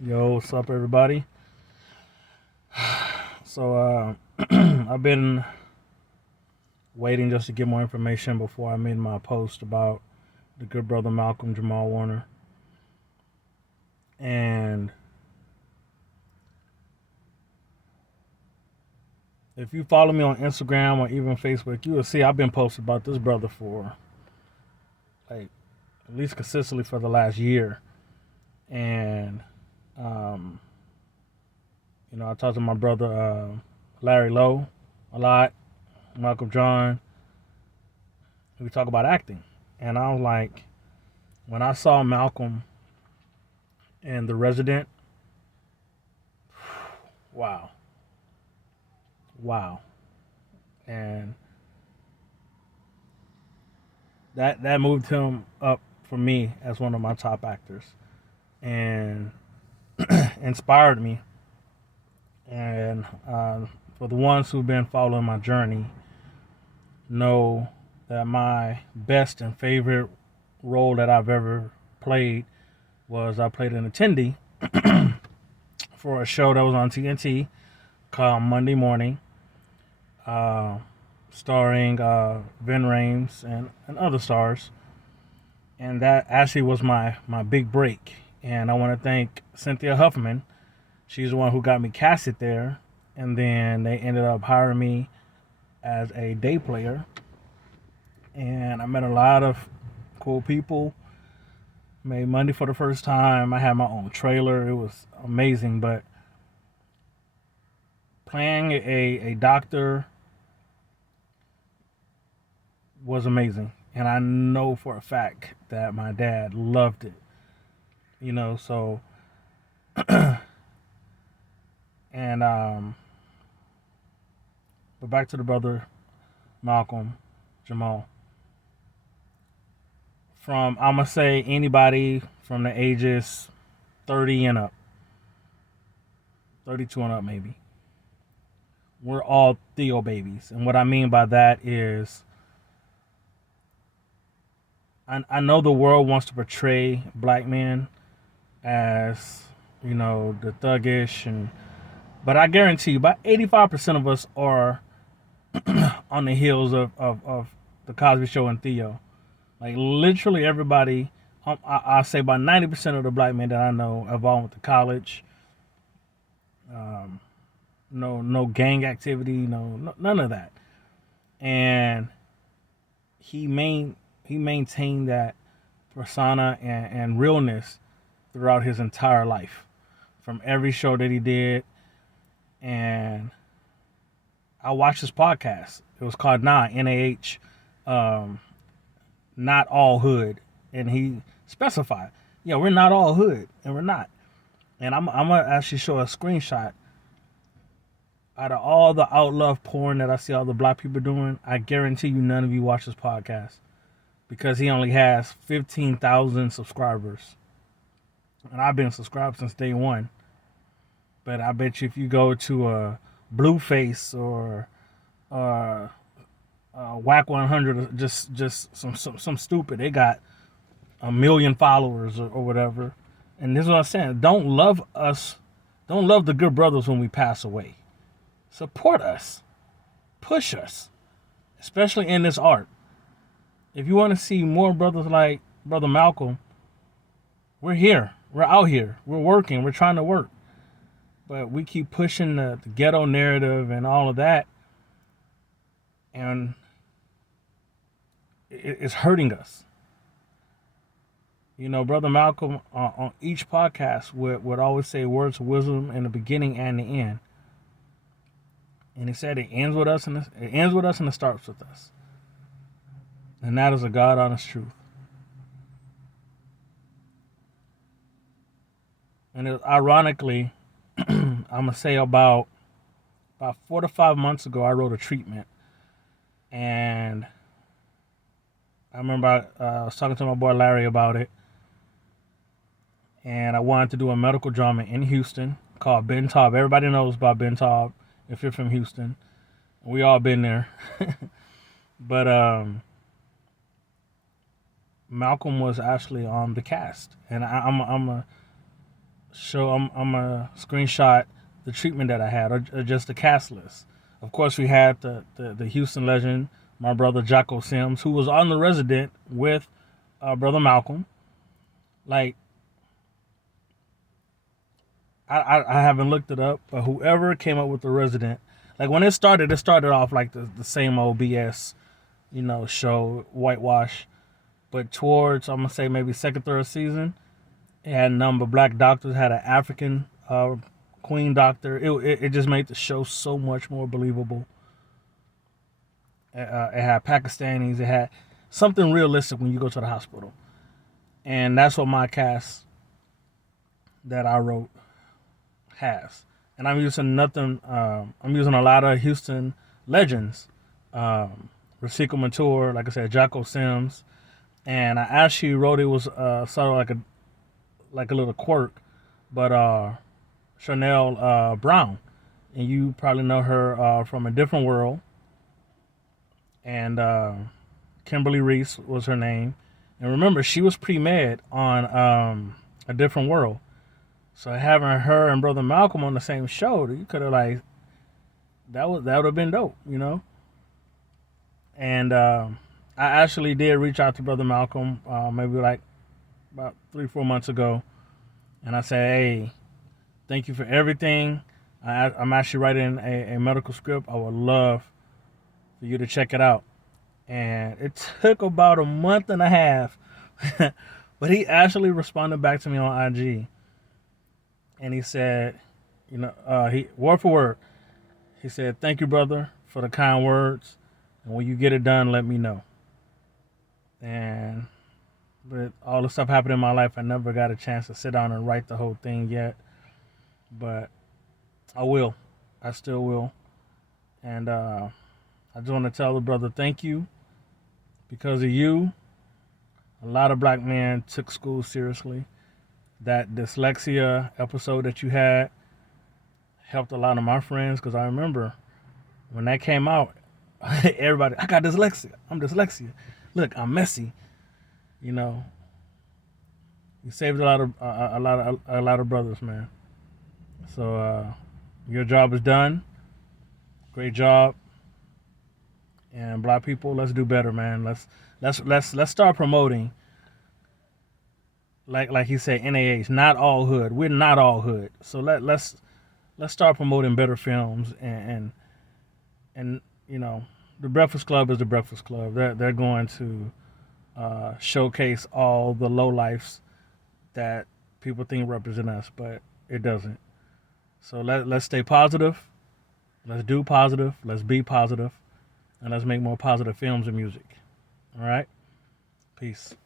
Yo, what's up, everybody? So, I've been waiting just to get more information before I made my post about the good brother Malcolm Jamal Warner. And if you follow me on Instagram or even Facebook, you will see I've been posting about this brother for like at least consistently for the last year. And um, I talked to my brother Larry Lowe a lot, Malcolm John. We talk about acting, and I was like, when I saw Malcolm and The Resident, wow, wow, and that moved him up for me as one of my top actors, and inspired me. And for the ones who've been following my journey, know that my best and favorite role that I've ever played was I played an attendee for a show that was on TNT called Monday Morning, uh, starring Vin Rames and other stars. And that actually was my big break. And I want to thank Cynthia Huffman. She's the one who got me casted there. And then they ended up hiring me as a day player. And I met a lot of cool people. Made money for the first time. I had my own trailer. It was amazing. But playing a doctor was amazing. And I know for a fact that my dad loved it. So and but back to the brother Malcolm Jamal. From I'm gonna say anybody from the ages 30 and up, 32 and up maybe. We're all Theo babies, and what I mean by that is I know the world wants to portray black men as the thuggish, but I guarantee you, about 85% of us are on the heels of the Cosby Show and Theo. Like literally everybody, I say about 90% of the black men that I know have all went to college. Um, no gang activity, no none of that. And he maintained that persona and realness throughout his entire life, from every show that he did. And I watched his podcast. It was called NAH, um, Not All Hood, and he specified, yeah, we're not all hood, and we're not. And I'm gonna actually show a screenshot. Out of all the out love porn that I see all the black people doing, I guarantee you none of you watch this podcast because he only has 15,000 subscribers, and I've been subscribed since day one. But I bet you if you go to a Blueface or uh, Whack 100, just some stupid, they got a million followers or whatever. And this is what I'm saying. Don't love us. Don't love the good brothers when we pass away. Support us. Push us. Especially in this art. If you want to see more brothers like Brother Malcolm, we're here. We're out here. We're working. We're trying to work. But we keep pushing the ghetto narrative and all of that. And it's hurting us. Brother Malcolm on each podcast would always say words of wisdom in the beginning and the end. And he said it ends with us and it starts with us. And that is a God honest truth. And ironically, I'm gonna say about 4 to 5 months ago, I wrote a treatment, and I remember I was talking to my boy Larry about it, and I wanted to do a medical drama in Houston called Ben Taub. Everybody knows about Ben Taub if you're from Houston. We all been there. But Malcolm was actually on the cast, and show. I'm a screenshot the treatment that I had, or just the cast list. Of course, we had the Houston legend, my brother Jocko Sims, who was on The Resident with brother Malcolm. Like, I haven't looked it up, but whoever came up with The Resident, like when it started off like the same old BS, show, whitewash. But towards, I'm gonna say maybe second, third season, it had none but black doctors. Had an African queen doctor. It just made the show so much more believable. It had Pakistanis. It had something realistic when you go to the hospital, and that's what my cast that I wrote has. And I'm using nothing. I'm using a lot of Houston legends. Rasika Mature, like I said, Jocko Sims, and I actually wrote it was sort of like a little quirk, but Chanel Brown, and you probably know her from A Different World, and Kimberly Reese was her name, and remember she was pre-med on A Different World, so having her and Brother Malcolm on the same show, you could have like that would have been dope. And I actually did reach out to Brother Malcolm maybe like about 3-4 months ago, and I said, hey, thank you for everything. I'm actually writing a medical script. I would love for you to check it out. And it took about a month and a half, but he actually responded back to me on IG, and he said, he word for word, he said, "Thank you, brother, for the kind words, and when you get it done, let me know." And with all the stuff happened in my life, I never got a chance to sit down and write the whole thing yet, but I will. I still will. And I just want to tell the brother thank you. Because of you, a lot of black men took school seriously. That dyslexia episode that you had helped a lot of my friends, because I remember when that came out, everybody, I got dyslexia. I'm dyslexia. Look, I'm messy. You know, you saved a lot of brothers, man. So your job is done. Great job. And black people, let's do better, man. Let's start promoting, like he said, NAH, not all hood. We're not all hood. So let's start promoting better films, and the Breakfast Club is the Breakfast Club. They're going to showcase all the low lifes that people think represent us, but it doesn't. So let's stay positive. Let's do positive. Let's be positive, and let's make more positive films and music. All right. Peace.